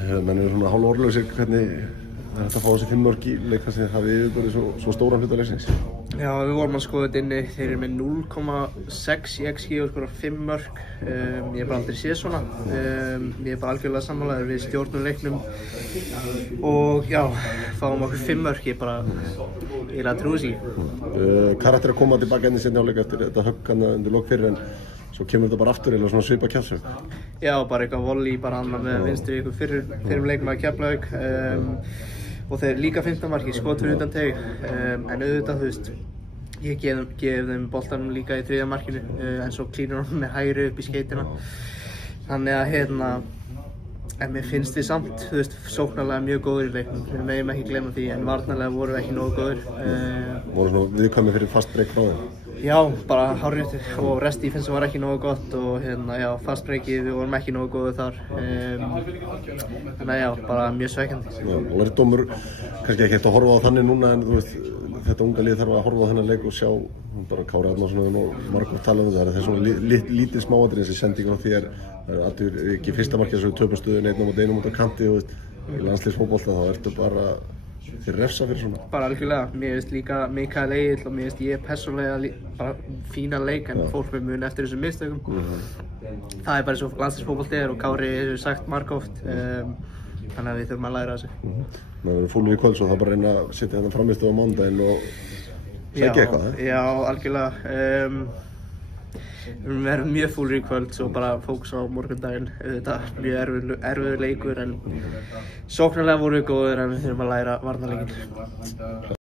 Menn eru svona hálf orðlausir hvernig það er að fá þessi 5 mörk í leik þar sem þið hafið yfirborðið svo stóran hluta leiksins. Já, við vorum að skoða þetta inni, þeir eru með 0,6 í XG og skora 5 mörk. Ég hef bara aldrei séð svona. Ég er bara algjörlega sammálaður við stjórnum leiknum og já, fáum okkur 5 mörk, ég er að trúi sig. Karakter að koma tilbaka enn í seinni hálfleik eftir þetta högg hann undir lok fyrir en svo kemur þetta bara aftur eða svona svipa kjafsög. Já, bara eitthvað volley bara annað með vinstri ykkur fyrir leikmaður Keflavík og þeir líka 15 marki, skotur utan teig en auðvitað, þú veist, ég gef þeim boltanum líka í 3. markinu en svo klínur hann með hægri upp í skeytina þannig að en mér finnst þið samt, þú veist, sóknarlega mjög góður í leiknum, við megum ekki gleyma því en varnarlega vorum við ekki nógu góður. Voru svona viðkvæmir fyrir fast break frá þeim? Já, bara hárrétt og rest defense var ekki nógu gott og fast breakið, við vorum ekki nógu góður þar þannig að já, bara mjög svekkjandi. Já, og lærdómur, kannski ekki eftir að horfa á þannig núna en þú veist, þetta unga lið þarf að horfa á þennan leik og sjá bara Kári Árnason og margur tala um það er svona lítið smáatriði þessi sendingur á þér allur ekki fyrsta markið sem við töpum stöðun einn á kanti og í landsliðsfótbolta þá ertu bara þér refsa fyrir svona. Bara algjörlega, mér finnst líka Mikael Egill og mér finnst ég persónulega bara fína leik en fólk með mun eftir þessum mistökum. Það er bara eins og landsliðsfótbolti og Kári hefur sagt margoft þannig að við þurfum að læra þessu. Það verður fúlir í kvöld svo það er bara að reyna að setja þetta framistöðu á mánudaginn og sækja eitthvað. Já, algjörlega. Við verðum mjög fúlir í kvöld svo bara fókus á morgundaginn. Þetta er mjög erfiður leikur en sóknarlega vorum við góðir en við þurfum að læra varnarleikinn.